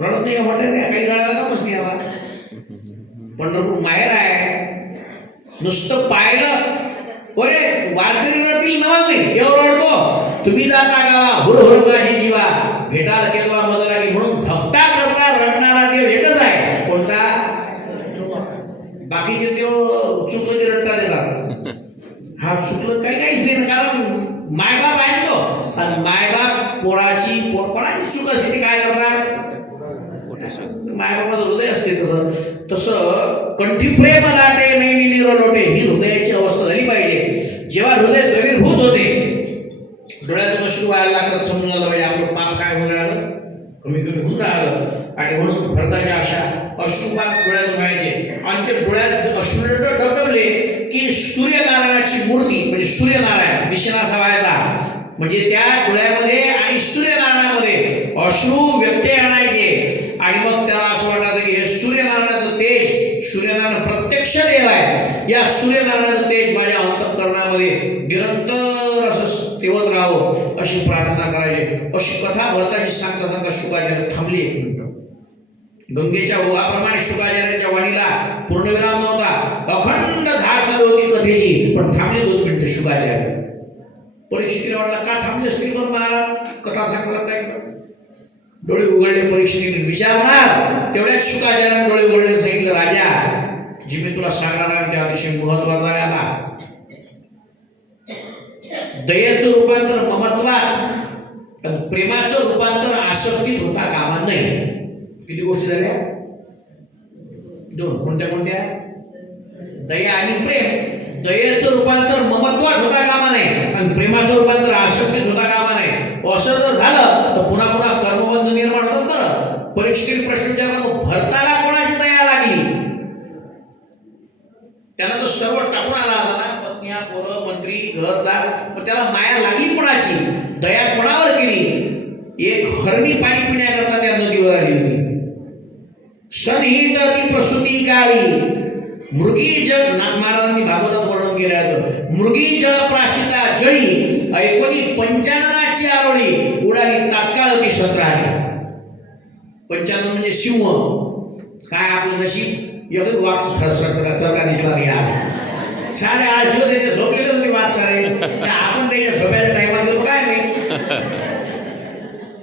रडत नाही का? म्हटलं नाही काही रडायला का बसली आता पंढरपूर माहेर आहे. नुसतं पाहिलं. ओरे वारकरी रडतील नवाज नाही. एवढं रडतो. तुम्ही जाता गावा. हुर हुर माझी जीवा. भेटायला केलवा मदत लागे म्हणून भक्ता करता रडणारा देव एकच आहे. कोणता? बाकीचे देव चुकलं की रडता देणार हा चुकलं काही काहीच नाही. कारण मायबाप आहे तो. आणि मायबाप पोराची पोराची चूक असते ती काय करतात मायबापाचं हृदय असते तसं कंठी प्रेम लाटे नाही निरोलोटे ही हृदयाची अवस्था झाली पाहिजे. जेव्हा हृदय द्रवीभूत होते डोळ्यातून अश्रू व्हायला लागतात समजून आलं पाहिजे आपलं पाप काय होऊन राहिलं? कमी कमी होऊन राहिलं. आणि म्हणून भरताच्या अशा अश्रुपात डोळ्यात व्हायचे आणि ते डोळ्यात अश्रू डबडबले की सूर्यनारायणाची मूर्ती म्हणजे सूर्यनारायण दिशेला असा व्हायचा म्हणजे त्या डोळ्यामध्ये आणि सूर्यनारायणामध्ये अश्रू व्यत्यय आणायचे आणि मग त्याला असं वाटायचं की हे सूर्यनारायणाचं तेज सूर्यनारायण प्रत्यक्ष देव आहे. या सूर्यनारायणाचं तेज माझ्या अंतकरणामध्ये निरंतर असं तेवत राहावं अशी प्रार्थना करायची. अशी कथा भरताची सांगता सांगता शुकाचार्य थांबली एक मिनिट. गंगेच्या ओघाप्रमाणे शुकाचार्याच्या वाणीला पूर्णविराम नव्हता. अखंड धार चालू होती कथेची पण थांबले दोन मिनिटं शुकाचार्य परिस्थितीला वाटला का थांबले असतील पण महाराज? कथा सांगता काय डोळे उघडले परीक्षेने विचारणार तेवढ्याच शुकाचार्याने डोळे उघडले सांगितलं राजा जी मी तुला सांगणार आहे ते अतिशय महत्त्वाचा आहे आता. दयेचं रूपांतर ममत्वात. आणि प्रेमाचं रूपांतर आसक्तीत होता कामा नाही किती गोष्टी झाल्या? दोन. कोणत्या कोणत्या? दया आणि प्रेम. दयेचं रूपांतर ममत्वात होता कामा नाही आणि प्रेमाचं रूपांतर आसक्तीत होता कामा नाही परीक्षेत प्रश्न विचारला मग भरताना कोणाची दया लागली? त्यांना तो सर्व टाकून आला होता पत्न्या पोरं मंत्री घरदार पण त्याला माया लागली कोणाची? दया कोणावर केली? एक हरणी पाणी पिण्याकरता त्या नदीवर आली होती. सनहित ती प्रसूती काळी मृगी जळ महाराजांनी भागवतात वर्णन केलं होतं. मृगी जळ प्राशिता जळी ऐकोनी पंचाननाची आरोळी उडाली तात्काळ पंचानन म्हणजे शिव. काय आपलं नशीब एकच वाघ सरका दिसला नाही आज? सारे आळशी होते ते झोपलेले होते वाघ सारे. आपण त्याच्या झोपायच्या टायमात काय नाही.